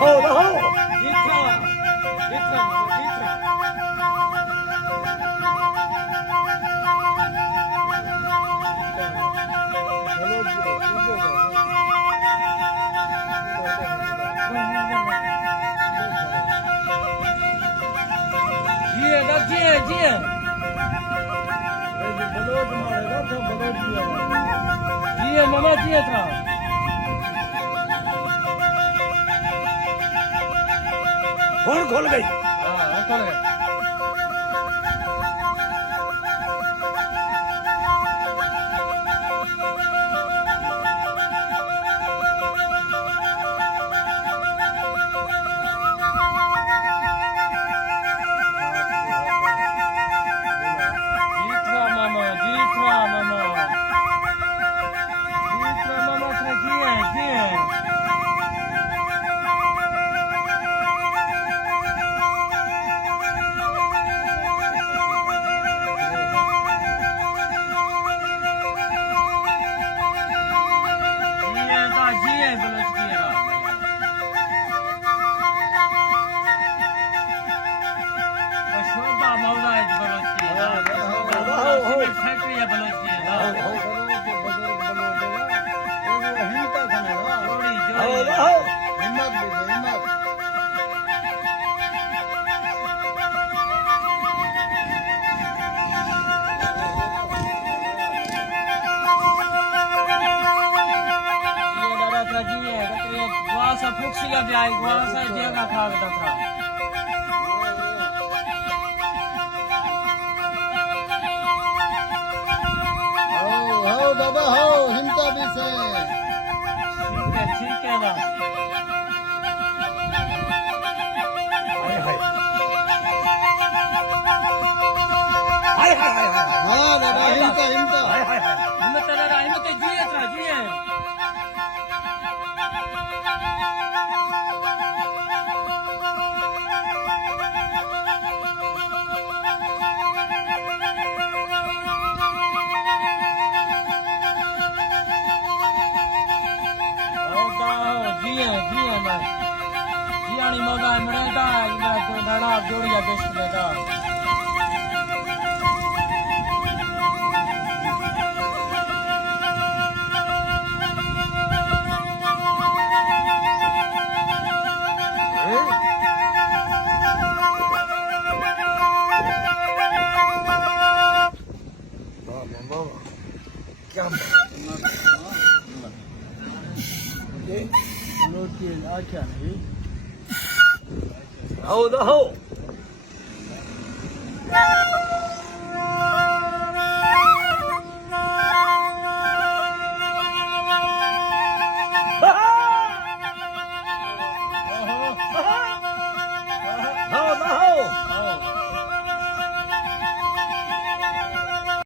હો હો જીથા જીથા જીથા જીએ દા જીએ જીએ જીએ મામા જીએ થા ફોન ખોલ ગઈ હા ખોલ ગઈ Guasa fuksiga biai guasa dia ka khag dakra हो बाबा हो हिमता भी से ठीक है ना હાય હાય હાય હાય हाँ दादा हिमता हिमता હાય હાય હાય हिम्मत दादा हिम्मत जिए था जिए जिए जिए मैं जियानी मौका मिलेगा इधर तो दादा जोड़िया बेच देगा क्या रोटी आ क्या नहीं હો હો